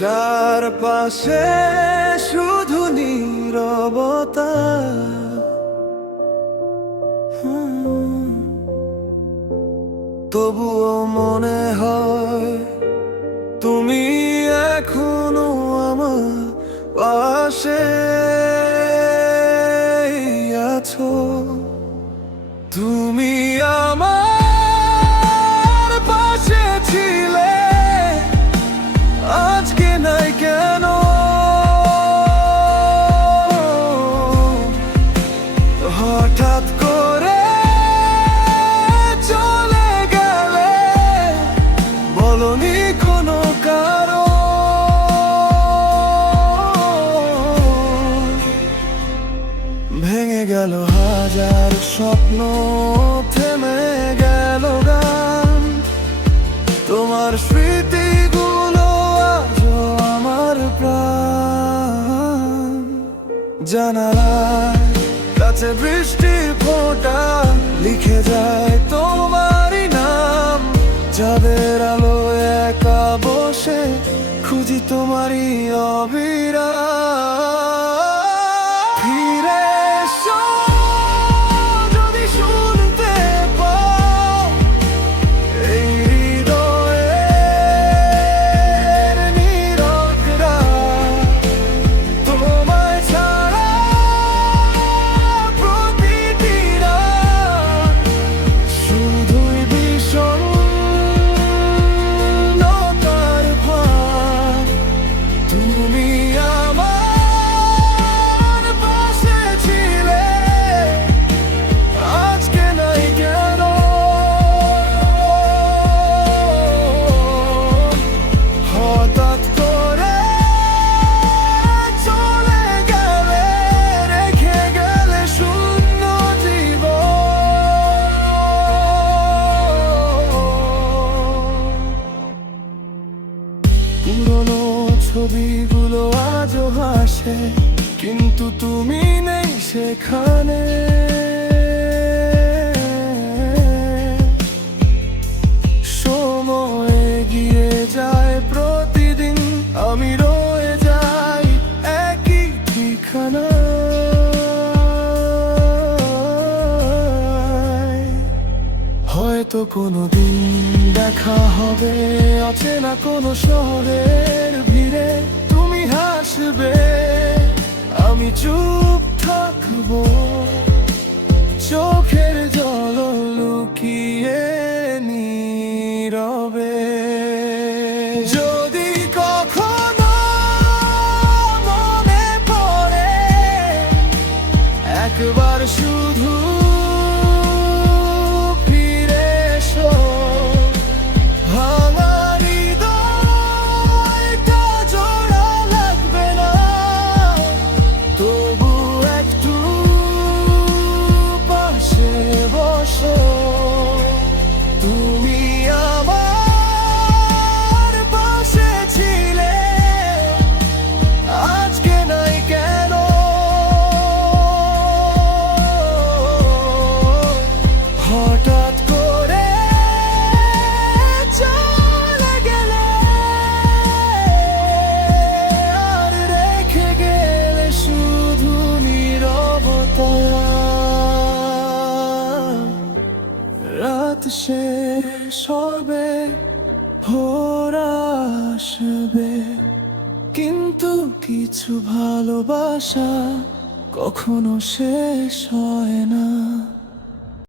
চারপাশে শুধু নীরবতা, তবুও মনে হয় তুমি এখনো আমার পাশে আছো। তুমি আমার পাশে ছিলে, আজকে নাই কেন? হঠাৎ করে চলে গেলে, বলনি কোনো কারণ। ভেঙে গেল হাজার স্বপ্ন, থেমে গেল গান। তোমার স্মৃতিগুলো আজও আমার প্রাণ। জানালার কাছে বৃষ্টির ফোঁটা লিখে যায় তোমারই নাম। যাদের আলোয় একা বসে খুঁজি তোমারই অবিরাম। ফিরে এসো যদি শুনতে পাও এই হৃদয়ের নীরব রাত। তোমায় ছাড়া প্রতিটি রাত শুধুই বিষণ্ণতার ভার। তুমি আমার পাশে ছিলে, আজকে নাই কেন? হঠাৎ করে চলে গেলে, রেখে গেলে শূন্য জীবন। পুরনো ছবিগুলো আজও হাসে, কিন্তু তুমি নেই সেখানে। সময় এগিয়ে যায় প্রতিদিন, আমি রয়ে যাই একই ঠিকানায়। হয়তো কোনোদিন দেখা হবে অচেনা কোনো শহরের ভিড়ে। তুমি হাসবে, আমি চুপ থাকবো, চোখের জল লুকিয়ে নীরবে। যদি কখনো মনে পড়ে, একবার শুধু ফিরে এসো। ভাঙা হৃদয়টা জোড়া লাগবে না, তবু একটু পাশে বসো। তুমি আমার পাশে ছিলে, আজকে নাই কেন? হঠাৎ করে চলে গেলে, আর রেখে গেলে শুধু নীরবতা। রাত শেষ হবে, ভোর আসবে, কিন্তু কিছু ভালোবাসা কখনো শেষ হয় না।